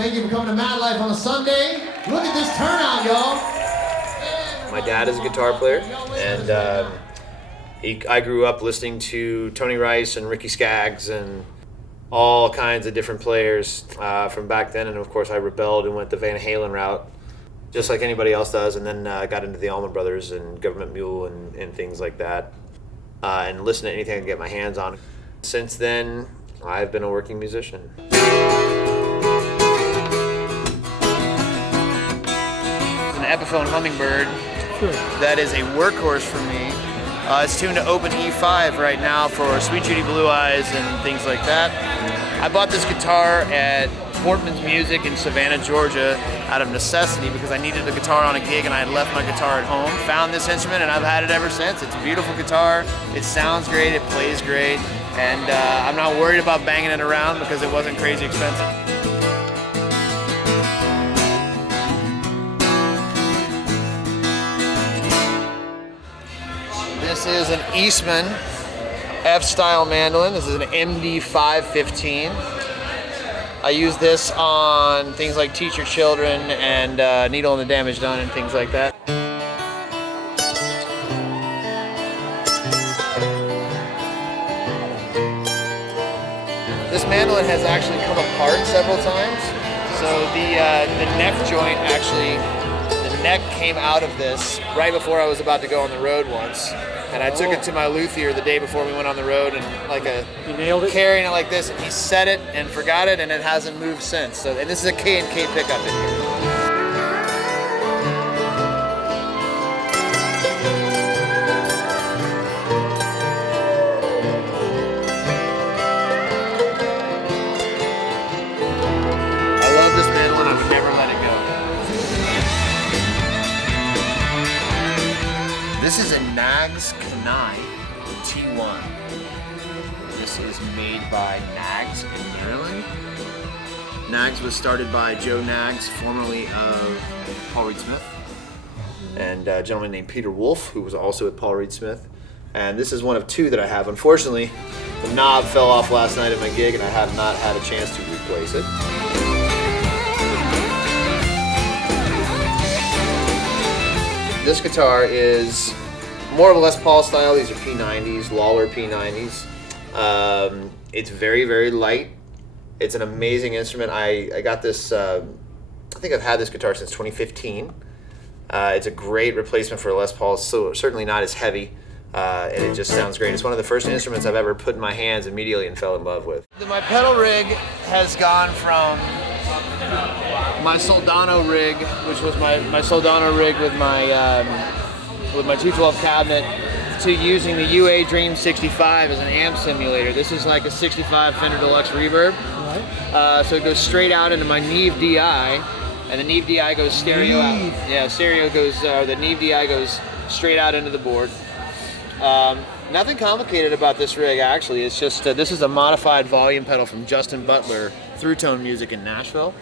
Thank you for coming to Madlife on a Sunday. Look at this turnout, y'all. My dad is a guitar player, and I grew up listening to Tony Rice and Ricky Skaggs and all kinds of different players from back then. And of course, I rebelled and went the Van Halen route, just like anybody else does. And then got into the Allman Brothers and Government Mule and things like that, and listened to anything I could get my hands on. Since then, I've been a working musician. An Epiphone Hummingbird. Sure. That is a workhorse for me. It's tuned to open E5 right now for Sweet Judy Blue Eyes and things like that. I bought this guitar at Portman's Music in Savannah, Georgia out of necessity because I needed a guitar on a gig and I had left my guitar at home. Found this instrument and I've had it ever since. It's a beautiful guitar. It sounds great. It plays great. And I'm not worried about banging it around because it wasn't crazy expensive. This is an Eastman F-style mandolin. This is an MD515. I use this on things like Teach Your Children and Needle and the Damage Done and things like that. This mandolin has actually come apart several times. So the neck joint actually, the neck came out of this right before I was about to go on the road once. And I took it to my luthier the day before we went on the road, and you nailed it? Carrying it like this, and he set it and forgot it, and it hasn't moved since. So, and this is a K&K pickup in here. I love this mandolin. I would never let it go. This is a Knaggs Kenai T1. This is made by Knaggs in Maryland. Knaggs was started by Joe Knaggs, formerly of Paul Reed Smith, and a gentleman named Peter Wolf, who was also at Paul Reed Smith. And this is one of two that I have. Unfortunately, the knob fell off last night at my gig, and I have not had a chance to replace it. This guitar is more of a Les Paul style. These are P90s, Lawler P90s. It's very, very light. It's an amazing instrument. I got this, I think I've had this guitar since 2015. It's a great replacement for a Les Paul. It's certainly not as heavy, and it just sounds great. It's one of the first instruments I've ever put in my hands immediately and fell in love with. My pedal rig has gone from my Soldano rig, which was my Soldano rig with my 212 cabinet, to using the UA Dream 65 as an amp simulator. This is like a 65 Fender Deluxe Reverb. Right. So it goes straight out into my Neve DI, and the Neve DI goes stereo out. Yeah, the Neve DI goes straight out into the board. Nothing complicated about this rig, actually. It's just, this is a modified volume pedal from Justin Butler, Tru-Tone Music in Nashville.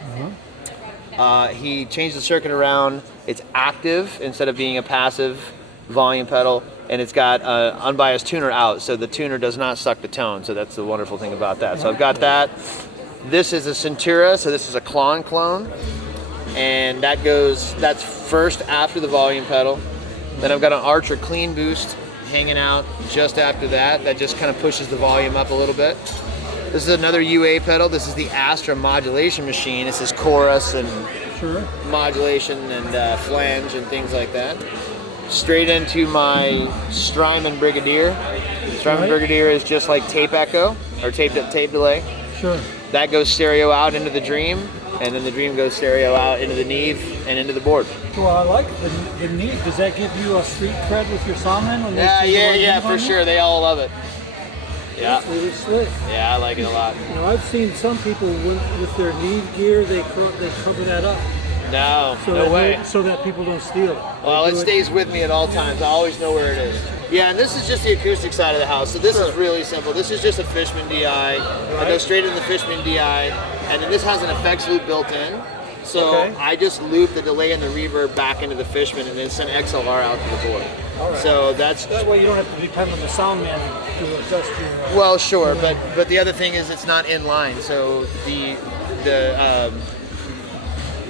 He changed the circuit around. It's active instead of being a passive volume pedal, and it's got an unbiased tuner out, so the tuner does not suck the tone. So that's the wonderful thing about that. So I've got that. This is a Centura, so this is a clone, and that's first after the volume pedal. Then I've got an Archer Clean Boost hanging out just after that. That just kind of pushes the volume up a little bit. This is another UA pedal. This is the Astra Modulation Machine. This is chorus and modulation and flange and things like that. Straight into my Stryman Brigadier. Stryman Brigadier is just like tape echo or tape delay. Sure. That goes stereo out into the Dream, and then the Dream goes stereo out into the Neve and into the board. Well, I like the Neve. Does that give you a street cred with your songmen? When Yeah, for sure. They all love it. Yeah. It's really slick. Yeah, I like it a lot. You know, I've seen some people with their Neve gear, they cover that up. No way. So that people don't steal it. Well, it stays with me at all times. I always know where it is. Yeah, and this is just the acoustic side of the house. So this is really simple. This is just a Fishman DI. I go straight into the Fishman DI, and then this has an effects loop built in. So I just loop the delay and the reverb back into the Fishman and then send XLR out to the board. So that's that way you don't have to depend on the sound man to adjust your. Well, sure, but the other thing is it's not in line. So the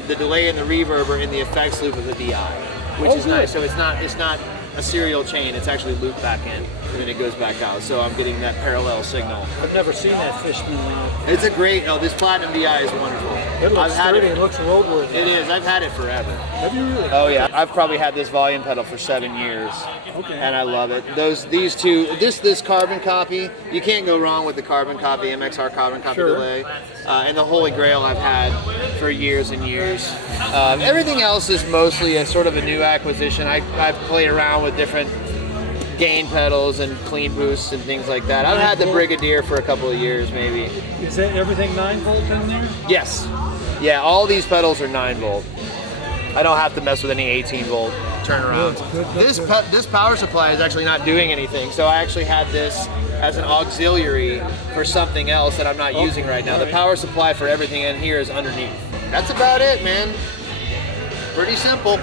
the delay and the reverb are in the effects loop of the DI, which is nice. So it's not a serial chain. It's actually looped back in, and then it goes back out. So I'm getting that parallel signal. I've never seen that Fishman. It's a great. Oh, this Platinum DI is wonderful. It looks sturdy. It looks roadworthy. It is. I've had it forever. Have you really? Oh yeah. I've probably had this volume pedal for 7 years. Okay. And I love it. These two. This carbon copy. You can't go wrong with the carbon copy, MXR carbon copy delay. And the Holy Grail I've had for years and years. Everything else is mostly a sort of a new acquisition. I've played around with different gain pedals and clean boosts and things like that. I've had the Brigadier for a couple of years, maybe. Is that everything 9-volt in there? Yes. Yeah, all these pedals are 9-volt. I don't have to mess with any 18-volt turnarounds. This power supply is actually not doing anything, so I actually had this as an auxiliary for something else that I'm not using right now. The power supply for everything in here is underneath. That's about it, man. Pretty simple.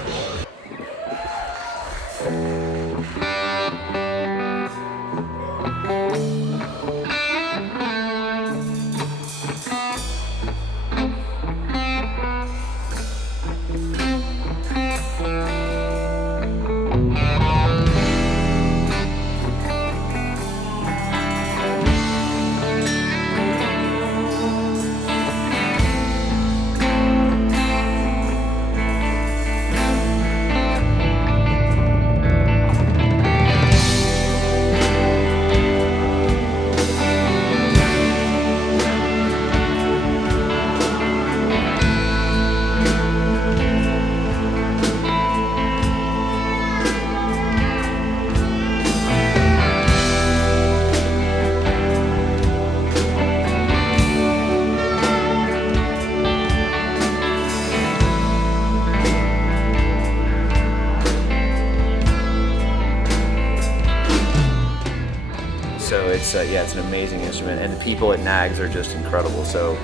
It's an amazing instrument, and the people at Knaggs are just incredible. So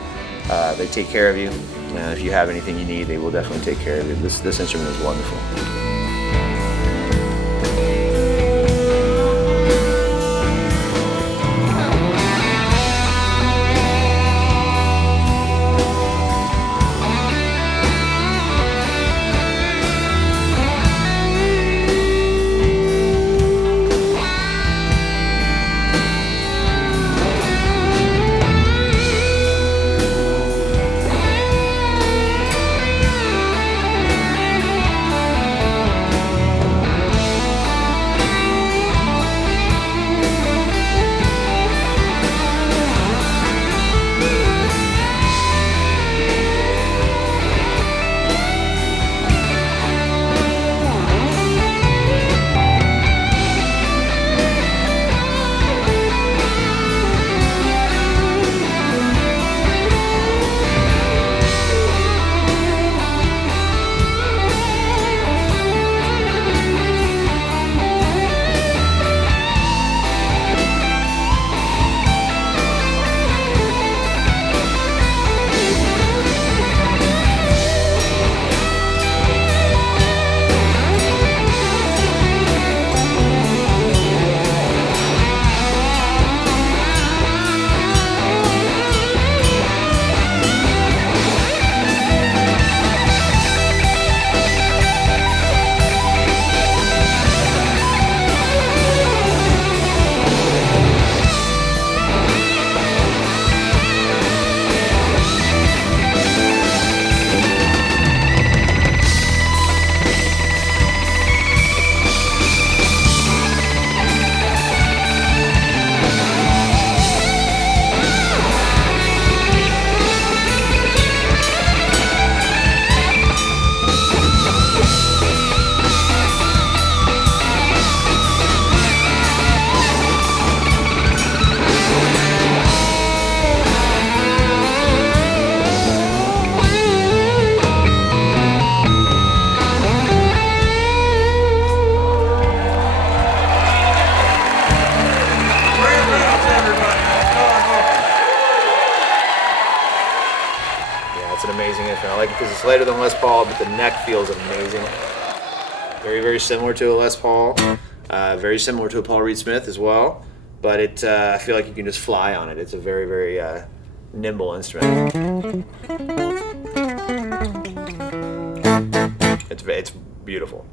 they take care of you. If you have anything you need, they will definitely take care of you. This instrument is wonderful. Because it's lighter than Les Paul, but the neck feels amazing. Very, very similar to a Les Paul. Very similar to a Paul Reed Smith as well. But I feel like you can just fly on it. It's a very, very nimble instrument. It's beautiful.